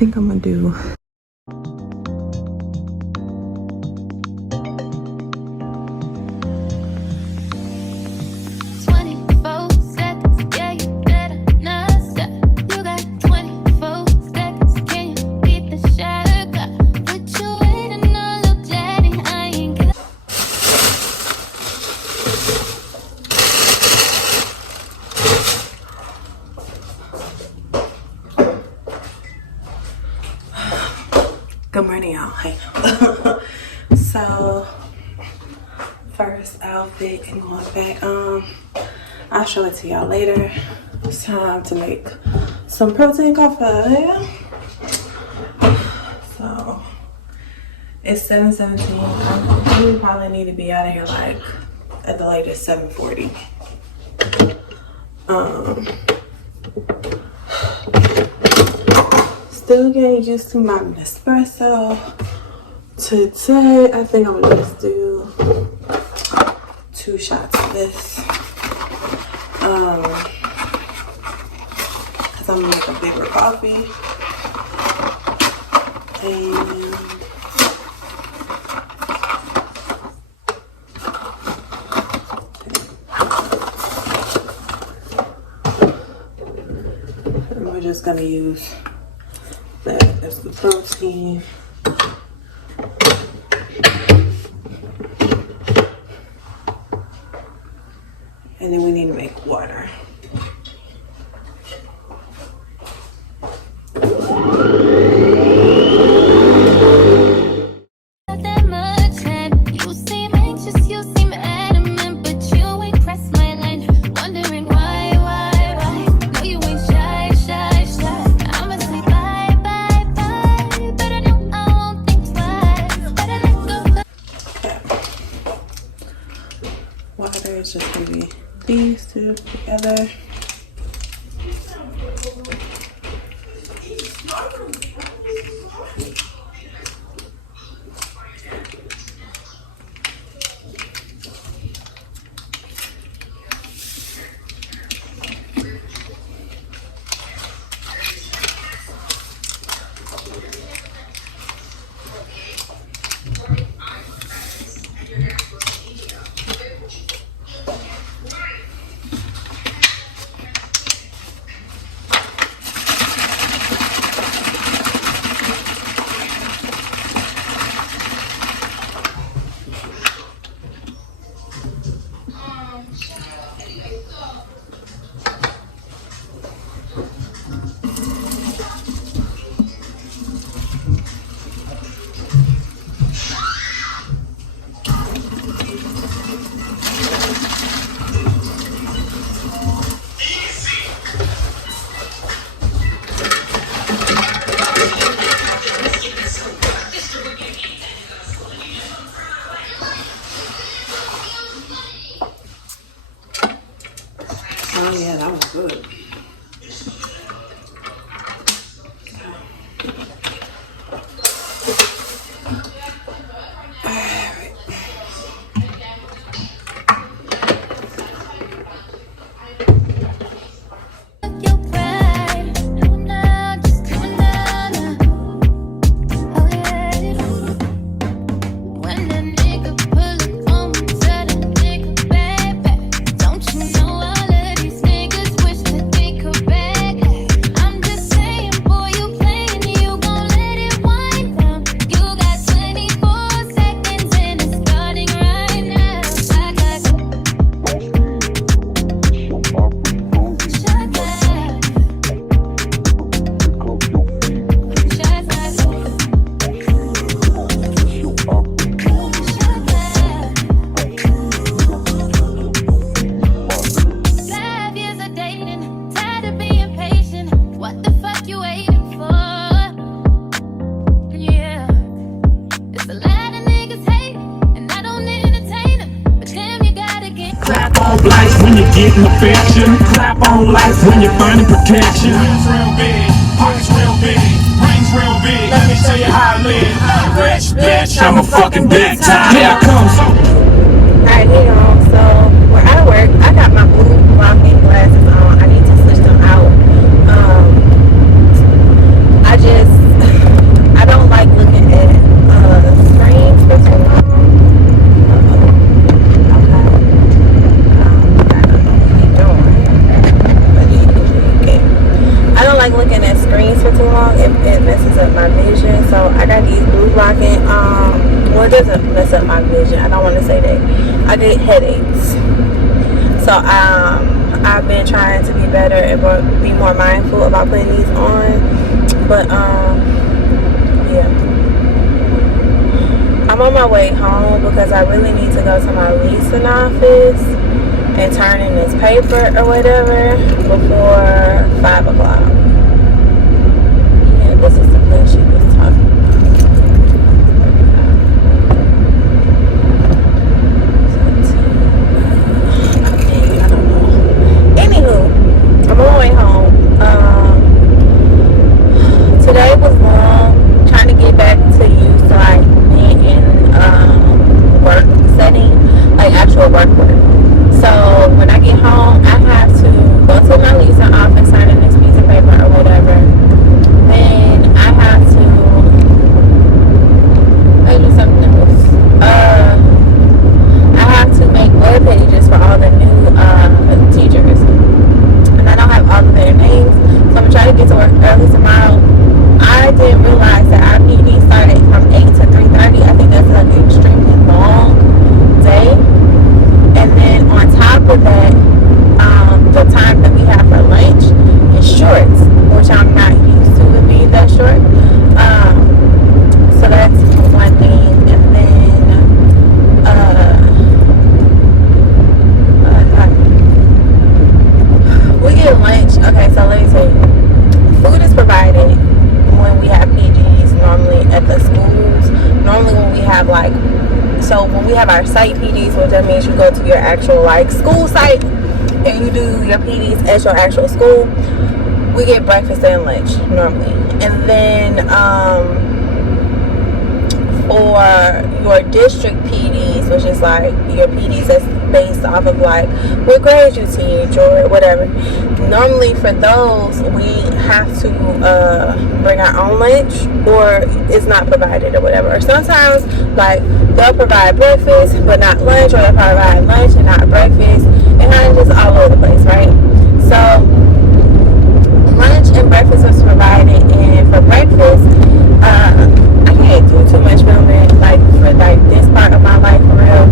think I'm gonna do good morning, y'all. Hey. So first outfit and going back, I'll show it to y'all later. It's time to make some protein coffee. So it's 7:17. I probably need to be out of here like at the latest 7:40. Still getting used to my espresso. Today, I think I'm gonna just do 2 shots of this. Cause I'm gonna make a bigger coffee. And we're just gonna use that as the protein. And then we need to make water. Water is just gonna be these two together. Oh yeah, that was good. When you're getting affection, clap on life when you're finding protection. Rings real big, pockets real big, rings real big. Let me tell you how I live. Rich bitch, I'm a fucking big time. Here I come. Alright, hey y'all, so we're out of work. I got my blue walking glasses on. I need to switch them out. I just it messes up my vision. So I got these blue blocking. Well, it doesn't mess up my vision. I don't want to say that. I get headaches. So I've been trying to be better and be more mindful about putting these on. But yeah. I'm on my way home because I really need to go to my leasing office and turn in this paper or whatever before 5 o'clock. Yeah, this is the place she was talking about. I don't know. Anywho, I'm on my way home. Today was long. Trying to get back to use to like being in work setting, like actual work. So when I get home, I have to go to my leasing office, sign in this piece of paper or whatever. Then I have to do something else. I have to make web pages for all the new teachers, and I don't have all of their names, so I'm gonna try to get to work early tomorrow. I didn't realize that our PD started from 8 to 3:30. I think that's an extremely long day. And then on top of that, the time that we have for lunch is short, which I'm not used to it being that short. So that's one thing. And then we get lunch. Okay, so let me tell you. Food is provided when we have PGs normally at the schools. Normally when we have like, so when we have our site PGs, which that means you go to your actual like school site and you do your PDs at your actual school, we get breakfast and lunch normally. And then for your district PDs, which is like your PDs that's based off of like what grade you teach or whatever, normally for those we have to bring our own lunch, or it's not provided or whatever. Or sometimes like they'll provide breakfast but not lunch, or they'll provide lunch and not breakfast. It kind of just all over the place, right? So lunch and breakfast was provided, and for breakfast I can't do too much filming like for like this part of my life for real.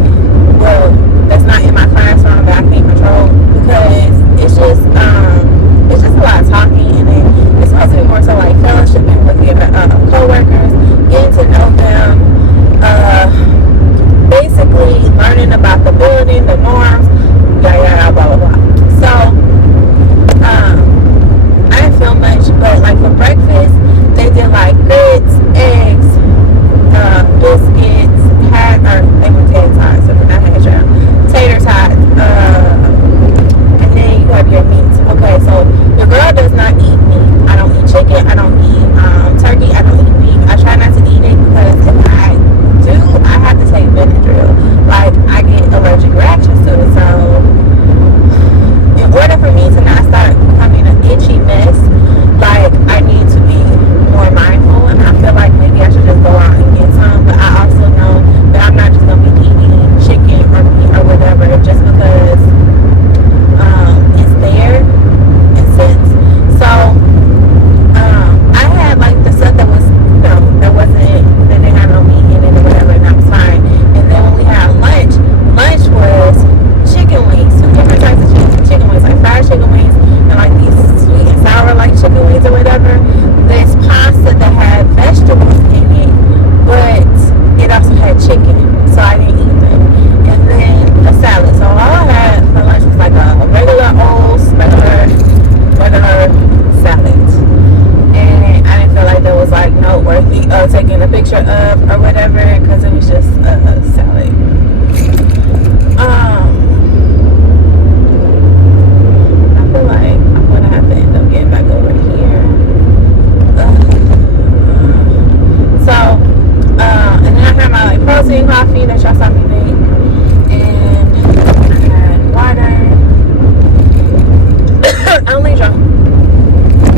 Well, that's not in my classroom that I can't control, because it's just a lot of talking, and then it's supposed to be more so like fellowshipping with your co-workers, getting to know them, basically learning about the building, the norms, blah blah blah. So I didn't film much, but like for breakfast they did like grits, eggs, biscuits, they were tater tots, so not hash brown, tater tots, and then you have your meat. Okay, so your girl does not eat meat. I don't eat chicken, I don't eat turkey, I don't eat beef. I try not to eat it because if I do, I have to take Benadryl. Like, I get allergic reactions to it. So in order for me to not start becoming an itchy mess, like, I need to be more mindful, and I feel like maybe I should just go out and get some. But I also know that I'm not just gonna be eating chicken or meat or whatever just because it's there and sits. So I had like the stuff that was that didn't have no meat in it or whatever, and that was fine. And then when we had lunch was chicken wings, 2 different types of chicken wings, like fried chicken wings and like these sweet and sour like chicken wings or whatever. There's pasta that had vegetables in it, but it also had chicken, so I didn't eat them. And then a salad. So all I had for lunch was like a regular salad. And I didn't feel like that was like noteworthy taking a picture of or whatever, because it was just a salad. I feel like I'm gonna have to end up getting back over here. And then I had my like protein coffee that y'all saw me make, and I had water. I only drank. I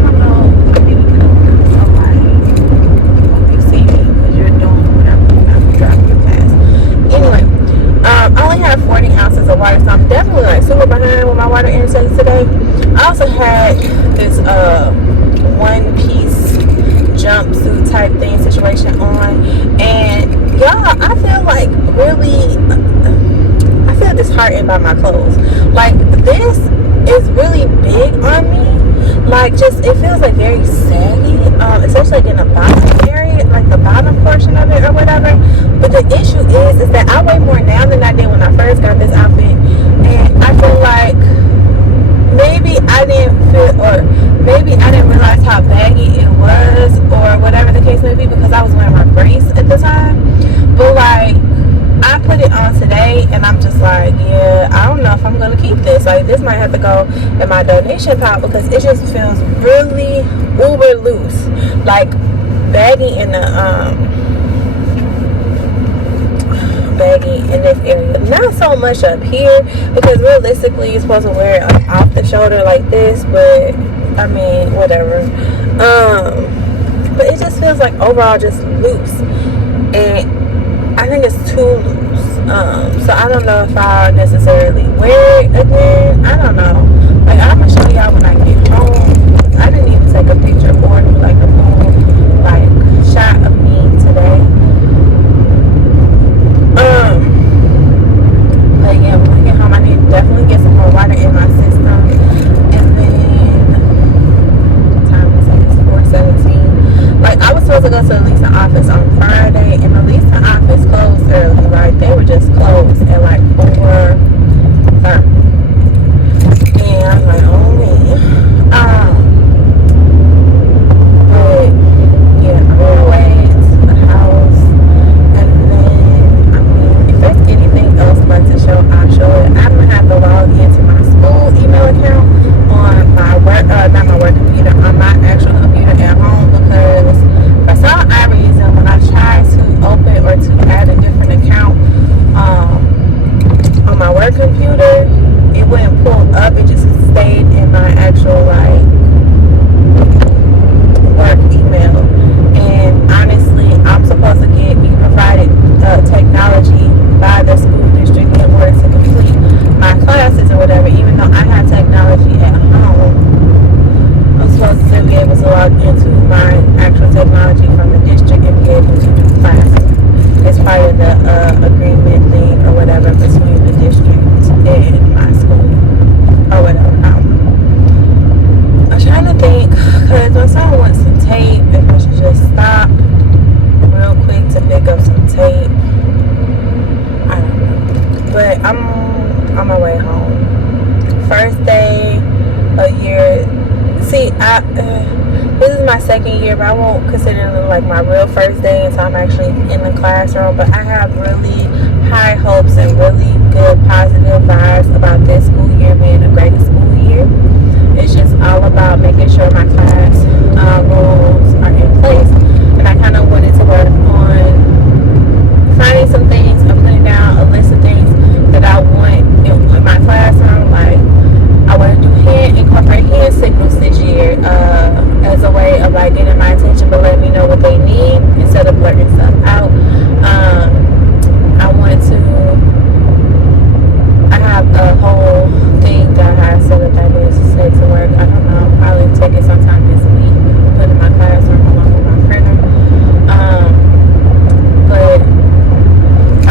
don't know. Maybe we could have done so right. one piece jumpsuit type thing situation on. And y'all, I feel like really, I feel disheartened by my clothes. Like, this is really big on me. Like, just, it feels like very saggy, especially like in the bottom area, like the bottom portion of it or whatever. But the issue is that I weigh more now than I did when I first got this outfit. And I feel like maybe I didn't feel, or maybe I didn't realize how baggy it was, or whatever the case may be, because I was wearing my brace at the time. But like, I put it on today, and I'm just like, yeah, I don't know if I'm gonna keep this. Like, this might have to go in my donation pile, because it just feels really uber loose, like baggy in the baggy in this area. Not so much up here, because realistically you're supposed to wear it like off the shoulder like this, but I mean, whatever. But it just feels like overall just loose, and I think it's too loose. So I don't know if I'll necessarily wear it again. I don't know. Like, I'm gonna show y'all when I get home. I didn't even take a picture or do like a full like shot of me today. But yeah, when I get home, I need to definitely get some more water in my system. And then, what time is it? It's 4:17. Like, I was supposed to go to the leasing office on Friday, and the leasing office closed early. Like, they were just closed at like 4:30. And I was like, oh man. But yeah, I'm on my way to the house. And then, I mean, if there's anything else left to show, I'll show it. I'm gonna have to log into my school email account on my work, not my work computer, on my actual computer at home, because for some odd reason, when I try to open or to add a different account on my work computer, it wouldn't pull up. It just stayed in my actual like work email. And honestly, I'm supposed to be provided technology by the school district in order to complete my classes or whatever. Even though I have technology at home, I'm supposed to be able to log into my actual technology from the district and be able to do classes. It's part of the agreement thing or whatever between the district and my school or whatever. I'm trying to think, because my son wants some tape, if I should just stop real quick to pick up some tape. I don't know. But I'm on my way home. First day a year. See, this is my second year, but I won't consider it like my real first day until I'm actually in the classroom. But I have really high hopes and really good positive vibes about this school year being a great school year. It's just all about making sure my class rules are in place. And I kind of wanted to work on finding some things and putting down a list of things that I want in my classroom. Like, I want to do incorporate hand signals this year as a way of like getting my attention, but letting me know what they need instead of blurting stuff out. I want to, I have a whole thing that I have set up that needs to take to work. I don't know, probably take it sometime this week, put it in my classroom along with my printer. But I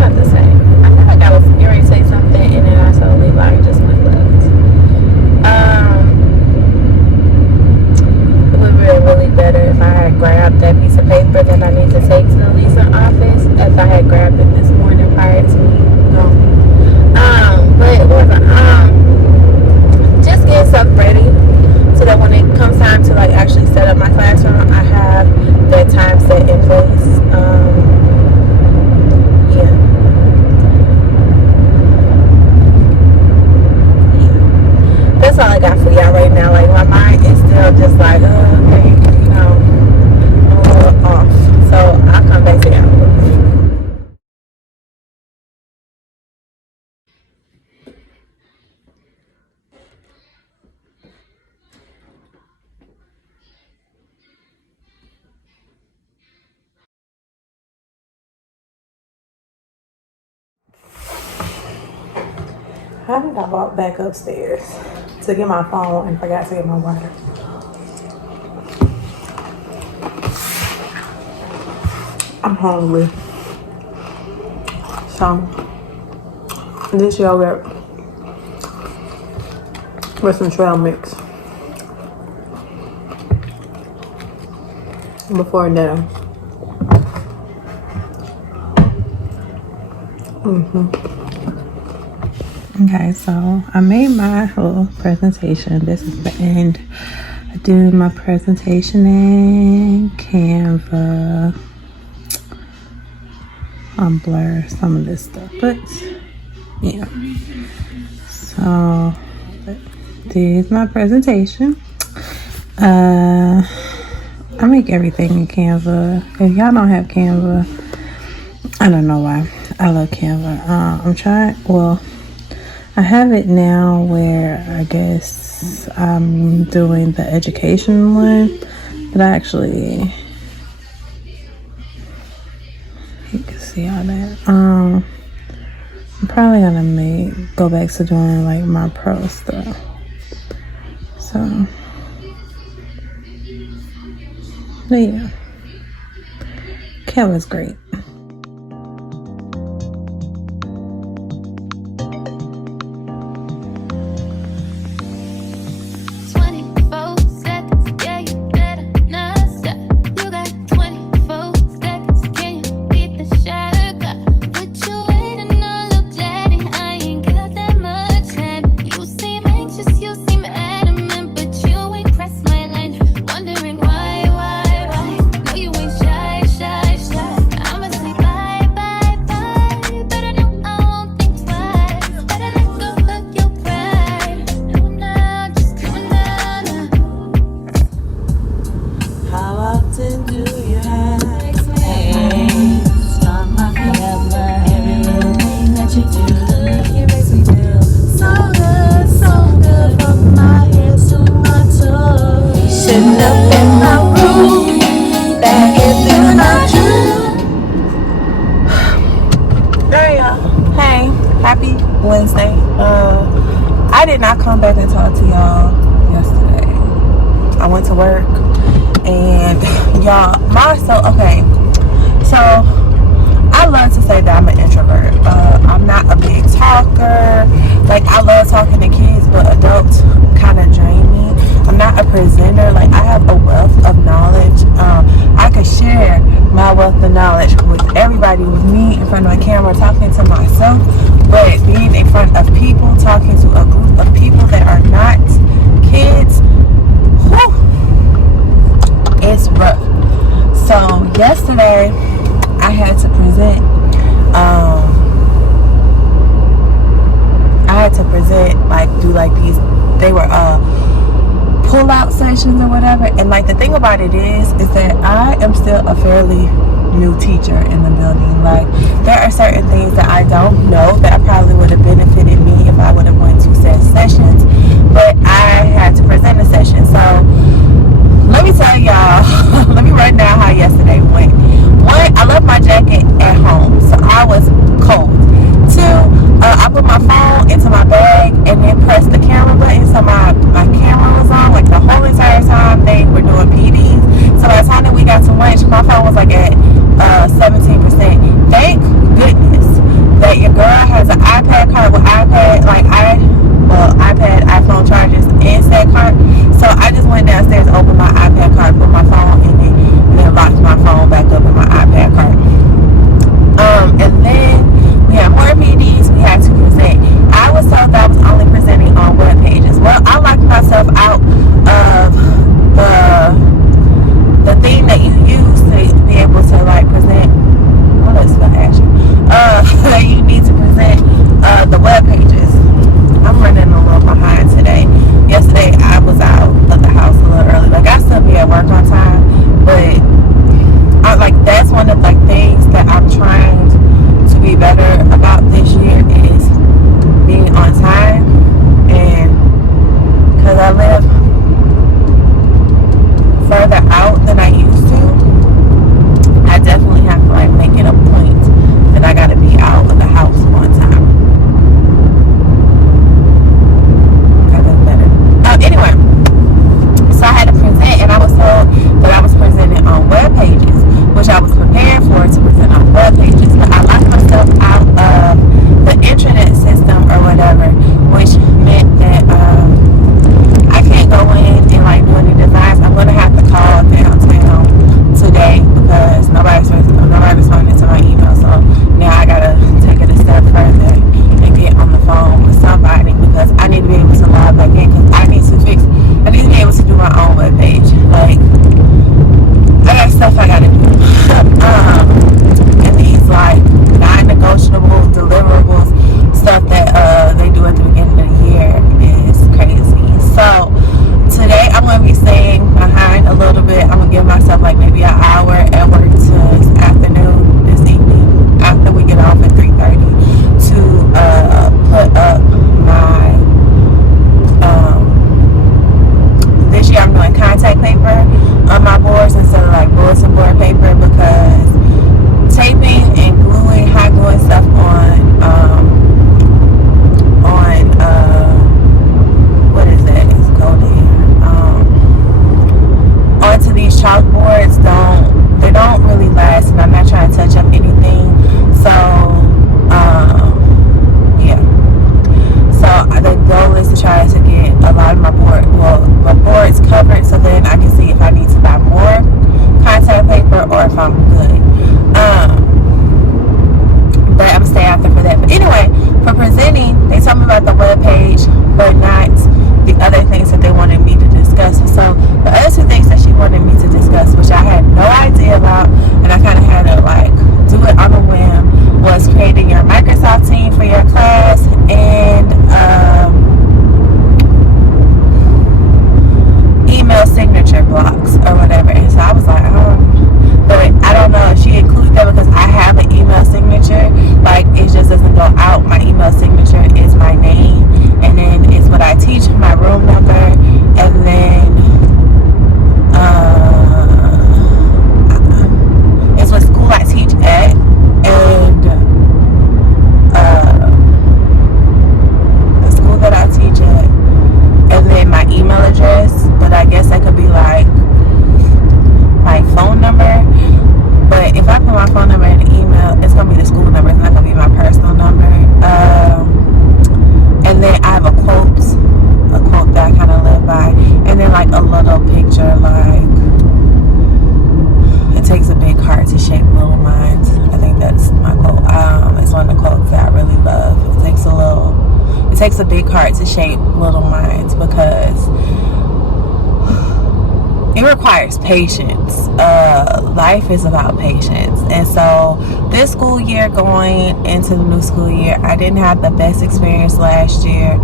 have to say, I feel like I was going to say something and then I totally like just went left. It would be really better if I had grabbed that piece of paper that I need to take to the leasing office, as I had grabbed it this morning prior to me going. But whatever. Just getting stuff ready so that when it comes time to like actually set up my classroom, I have that time set in place. That's all I got for y'all right now. Like, my mind is still just like, okay, you know, I'm a little off. So I'll come back to y'all. I think I walked back upstairs to get my phone and forgot to get my water. I'm hungry. So this yogurt with some trail mix before dinner. Okay, so I made my whole presentation. This is the end. I do my presentation in Canva. I'll blur some of this stuff, but yeah. So this is my presentation. I make everything in Canva. If y'all don't have Canva, I don't know why. I love Canva. I'm trying, well, I have it now where I guess I'm doing the education one, but I actually, you can see all that. I'm probably gonna go back to doing like my pro stuff. So, but yeah, Canva's great. Wednesday. I did not come back and talk to y'all yesterday. I went to work and y'all, okay, so I love to say that I'm an introvert. I'm not a big talker. Like, I love talking to kids, but adults kind of drain me. I'm not a presenter. Like, I have a wealth of knowledge. I could share my wealth of knowledge with everybody, with me in front of a camera talking to myself, but being in front of people, talking to a group of people that are not kids, whew, it's rough. So yesterday I had to present like do like these, they were pull out sessions or whatever. And like the thing about it is that I am still a fairly new teacher in the building. Like, there are certain things that I don't know that probably would have benefited me if I would have went to said sessions, but I had to present a session. So let me tell y'all, let me run down how yesterday went. One, I left my jacket at home, so I was cold. Two, I put my phone into my bag and then pressed the camera button, so my camera was on like the whole entire time they were doing PDs. So by the time that we got to lunch, my phone was like at 17%. Thank goodness that your girl has an iPad card with iPhone chargers and that card. So I just went downstairs, opened my iPad card, put my phone in it, and then locked my phone back up in my iPad card. And then we had more PDs we had to present. I was told that I was only presenting on web pages. Well, I locked myself out of the thing that you use to be able to like present. Well, let's spell action. That you need to present the web pages. I'm running a little behind today. Yesterday I was out of the house a little early. Like, I still myself like maybe an hour at work this afternoon, this evening, after we get off at 3:30, to put up my this year I'm doing contact paper on my boards instead of like bulletin board paper, because taping and gluing, hot gluing stuff on what is that? It's cold in here. Onto these chalkboards they don't really last, and I'm not trying to touch up anything. So yeah. So the goal is to try to get a lot of my boards covered, so then I can see if I need to buy more contact paper or if I'm good. But I'm gonna stay out there for that. But anyway, for presenting, they told me about the webpage, but not the other things that they wanted me to discuss. So the other two things that she wanted me to discuss, which I had no idea about, and I kind of had to like do it on a whim, was creating your Microsoft team for your class and email signature blocks or whatever. And so I was like, but I don't know if she included that because I have an email signature. Like, it just doesn't go out. My email signature is my name, and then it's what I teach, my room number, and then it's what school I teach at, and the school that I teach at, and then my email address. But I guess that could be like my phone number. But if I put my phone number in the email, it's gonna be the school number. It's not gonna be my personal number. And then I have a quote that I kind of live by, and then like a little picture, like it takes a big heart to shape little minds. I think that's my quote. It's one of the quotes that I really love. It takes a big heart to shape little minds, because it requires patience. Life is about patience. And so this school year, going into the new school year, I didn't have the best experience last year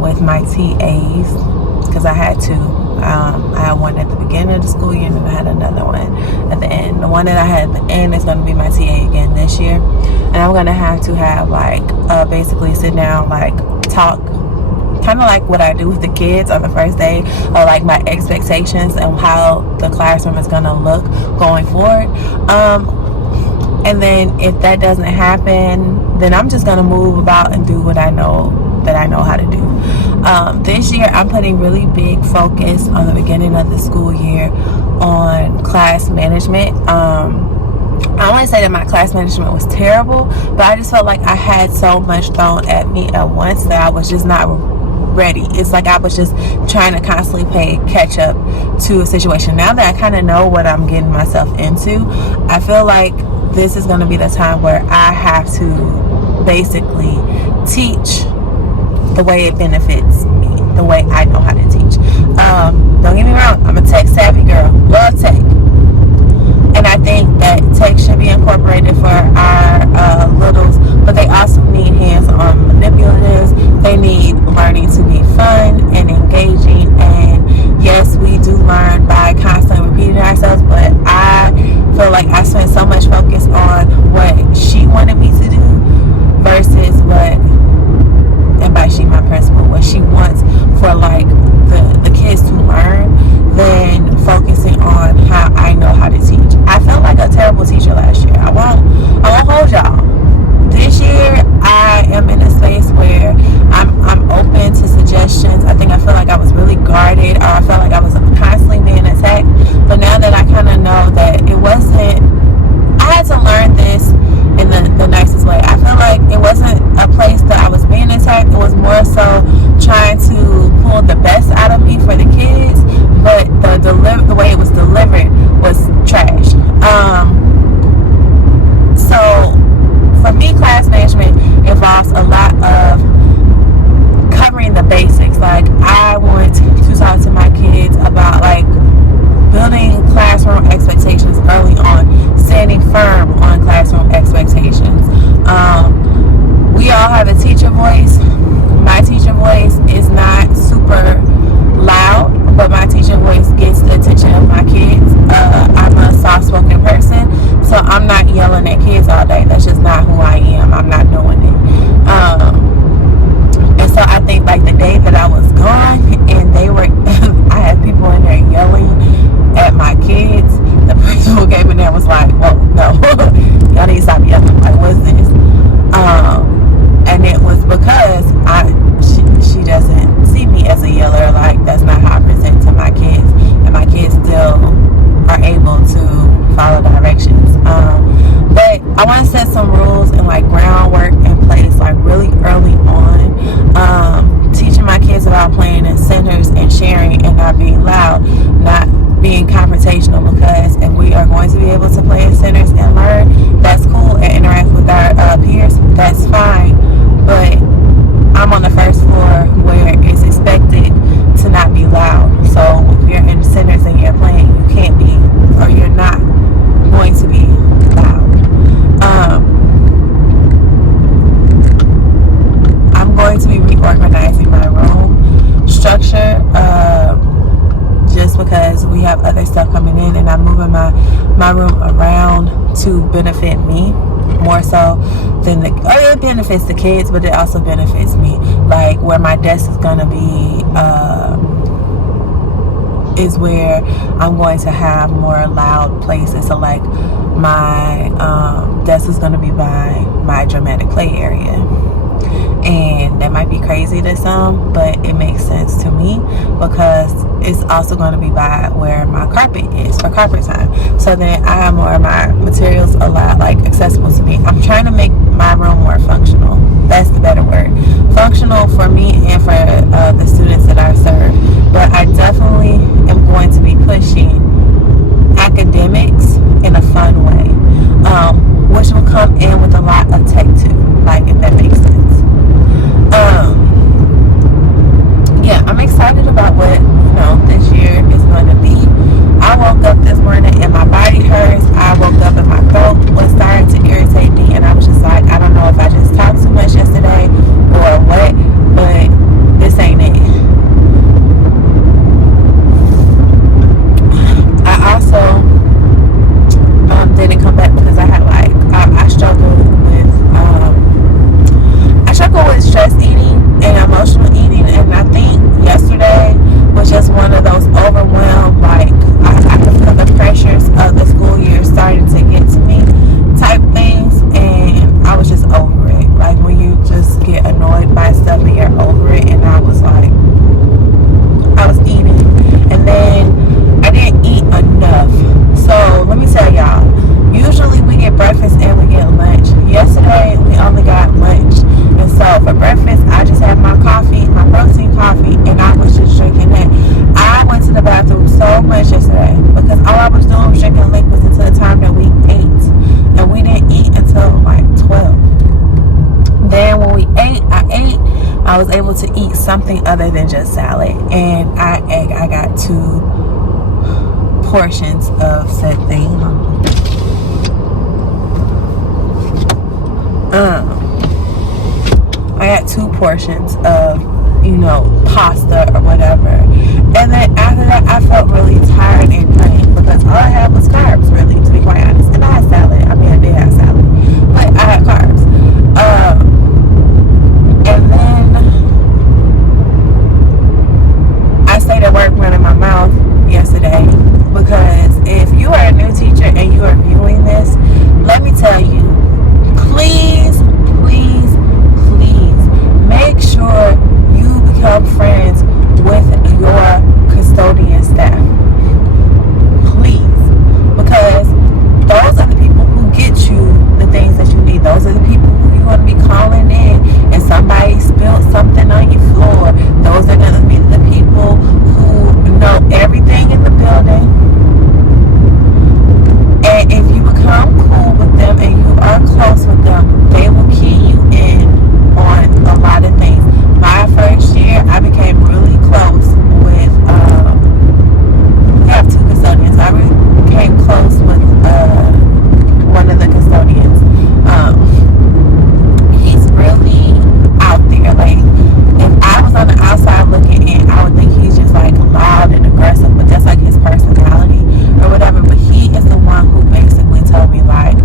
with my TAs, because I had two. I had one at the beginning of the school year, and then I had another one at the end. The one that I had at the end is going to be my TA again this year. And I'm going to have like basically sit down, like talk, kind of like what I do with the kids on the first day, or like my expectations and how the classroom is going to look going forward. And then if that doesn't happen, then I'm just going to move about and do what I know how to do. This year I'm putting really big focus on the beginning of the school year on class management. I want to say that my class management was terrible, but I just felt like I had so much thrown at me at once that I was just not ready. It's like I was just trying to constantly catch up to a situation. Now that I kind of know what I'm getting myself into, I feel like this is going to be the time where I have to basically teach the way it benefits me, the way I know how to teach. Don't get me wrong, I'm a tech savvy girl, love tech, and I think that tech should be incorporated for our littles, but they also need hands-on manipulatives. They need learning to be fun and engaging, and yes, we do learn by constantly repeating ourselves, but I feel like I spent so much focus on what she wanted me to do versus what, and by she, my principal, what she wants for like the kids to learn, than focusing on how I know how to teach. I felt like a terrible teacher last year. I won't hold y'all. This year I am in a space where I'm open to suggestions. I think I feel like I was really guarded, or I felt like I was constantly being attacked. But now that I kind we have other stuff coming in, and I'm moving my room around to benefit me more so than it benefits the kids, but it also benefits me. Like where my desk is gonna be is where I'm going to have more loud places. So like my desk is gonna be by my dramatic play area, and that might be crazy to some, but it makes sense to me because it's also going to be by where my carpet is for carpet time. So then I have more of my materials a lot like accessible to me. I'm trying to make my room more functional. That's the better word. Functional for me and for the students that I serve. But I definitely am going to be pushing academics in a fun way, which will come in with a lot of tech too, like if that makes sense. Yeah, I'm excited about what this year is going to be. I woke up this morning and my body hurts. I woke up and my throat was starting to irritate me, and I was just like, I don't know if I just talked too much yesterday or what, but this ain't it. I also didn't come back because I had I struggle with stress eating and emotional eating, and I think yesterday was just one of those overwhelmed, like I could feel the pressures of the school year starting to get to me type things, and I was just over it. Like when you just get annoyed by stuff and you're over it, and I was eating, and then I didn't eat enough. So let me tell y'all, usually we get breakfast and we get lunch. Yesterday we only got lunch. And so for breakfast, I just had my coffee, my protein coffee, and I was just drinking that. I went to the bathroom so much yesterday because all I was doing was drinking liquids until the time that we ate. And we didn't eat until like 12. Then when we ate, I was able to eat something other than just salad. And I got 2 portions of said thing. I had 2 portions of, pasta or whatever. And then after that, I felt really tired and drained because all I had was carbs, really, to be quite honest. And I had salad. I mean, I did have salad, but I had carbs. And then I stayed at work running my mouth yesterday because if you are a new teacher and you are viewing this, let me tell you, please make sure you become friends with your custodian staff. Please. Because those are the people who get you the things that you need. Those are the people who you want to be calling in and somebody spilled something on your floor. Those are going to be the people who know everything in the building. And if you become cool with them and you are close with them, they will key you in on a lot of things. My first year, I became really close with, we have 2 custodians. I became close with one of the custodians. He's really out there. Like, if I was on the outside looking in, I would think he's just like loud and aggressive, but that's like his personality or whatever. But he is the one who basically told me like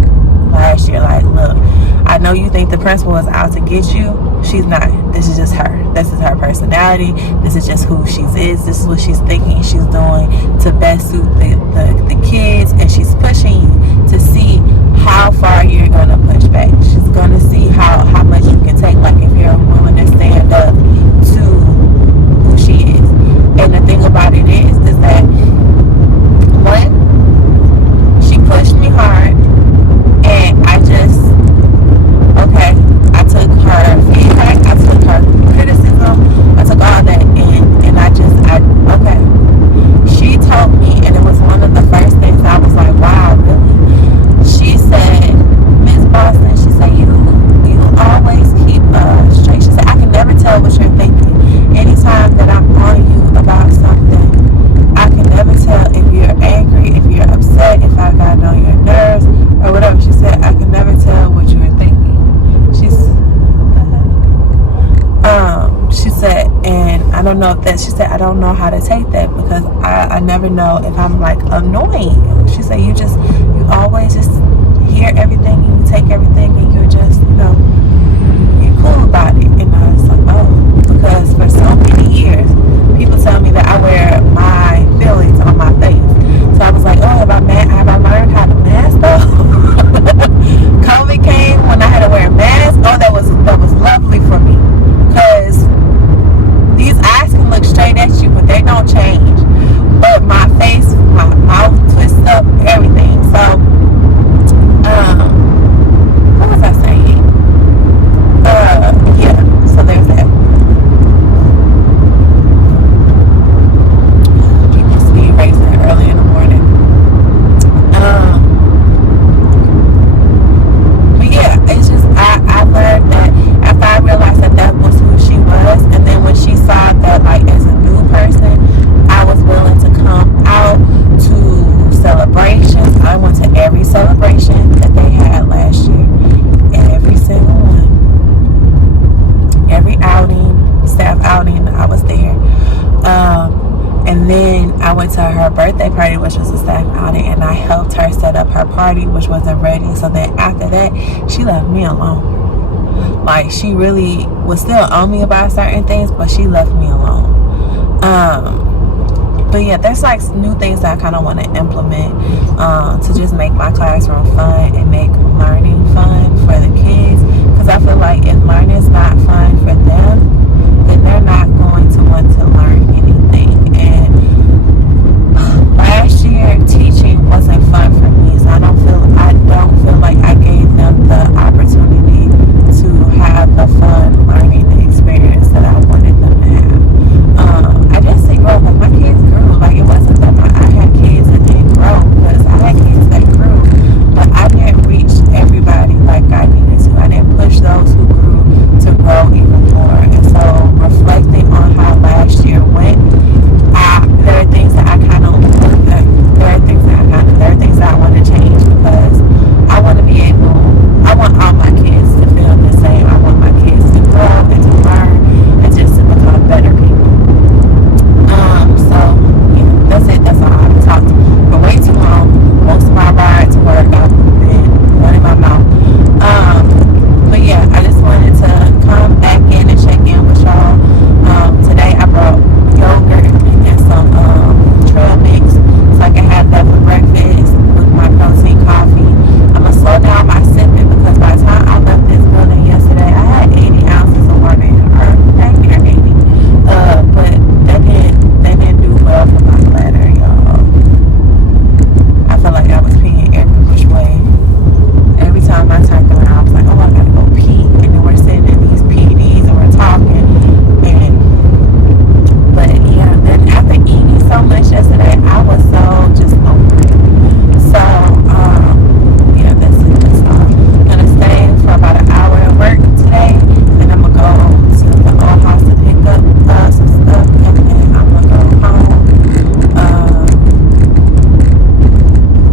last year, like, look, I know you think the principal is out to get you. She's not. This is just her. This is her personality. This is just who she is. This is what she's thinking she's doing to best suit the kids, and she's pushing you to see how far you're going to push back. She's going to see how much you can take, like if you're willing to stand up to who she is. And the thing about it is that one, she pushed me hard, and I took her feedback, I took her criticism, I took all that in, and okay. She told me, and it was one of the first things I was like, wow, really? She said, Miss Boston, she said, you always keep straight. She said, I can never tell what you're thinking. Anytime that I'm on you about something, I can never tell if you're angry, if you're upset, if I got on your nerves, or whatever. She said, I can never tell what you were thinking. She said, and I don't know if that, she said, I don't know how to take that because because I never know if I'm like annoying. She said you always just hear everything and you take everything and you're just, you know, you're cool about it. And I was like, oh, because for so many years people tell me that I wear my feelings on my face. So I was like, oh, have I learned how to mask though? COVID came when I had to wear a mask. Oh, that was lovely for me, because these eyes can look straight at you, but they don't change. But my face, my mouth twists up, everything. So, what was I saying? Yeah. So there's that. People speed racing early in the morning. But yeah, it's just I learned that after I realized that was who she was, and then when she saw that like as a new person, I was willing to come out to celebrations. I went to every celebration that they had last year, every single one, every outing, staff outing, I was there. And then I went to her birthday party, which was a staff outing, and I helped her set up her party, which wasn't ready. So then after that, she left me alone. Like, she really was still on me about certain things, but she left me alone. But yeah, there's like new things that I kind of want to implement to just make my classroom fun and make learning fun for the kids. Because I feel like if learning is not fun for them, then they're not going to want to learn anything. And last year, teaching wasn't fun for me, so I don't feel like I gave them the opportunity to have the fun learning experience that I wanted them to have. I didn't say grow, but my kids grew. Like, it wasn't that I had kids that didn't grow, because I had kids that grew, but I didn't reach everybody like I needed to. I didn't push those who grew to grow even more. And so, reflecting on how last year went, there are things that I kind of looked at. There are things that I want to change, because I want to be able. I want all my kids to feel the same. I want my kids to grow and to learn and just to become better people. So yeah, that's it. That's all. I've talked for way too long. Most of my ride to work, I've been running my mouth. But yeah, I just wanted to come back in and check in with y'all. Today I brought yogurt and some trail mix, so I can have that for breakfast with my protein coffee. I'm gonna slow down my sipping, because by the time I left this building yesterday, I had 80 ounces of water in it, or back near 80. But that didn't do well for my bladder, y'all. I felt like I was peeing every which way. Every time I turned around, I was like, oh, I gotta go pee. And then we're sitting in these PDs and we're talking. But yeah, then after eating so much yesterday, I was so just over it. So, yeah, that's it. That's all. I'm gonna stay for about an hour at work today. Then I'm gonna go to the old house to pick up some stuff. And then I'm gonna go home.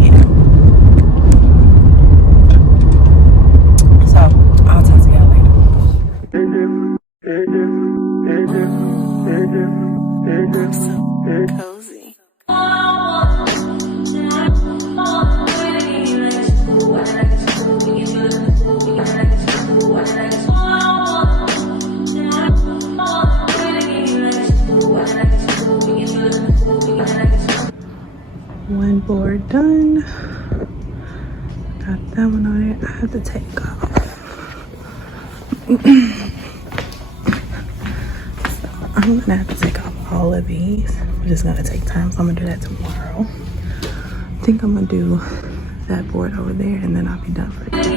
Yeah. So, I'll talk to y'all later. I'm so cozy. One board done. Got that one on it. I have to take off. So I'm gonna have to take off all of these. I'm just gonna take time, so I'm gonna do that tomorrow. I think I'm gonna do that board over there, and then I'll be done for the day.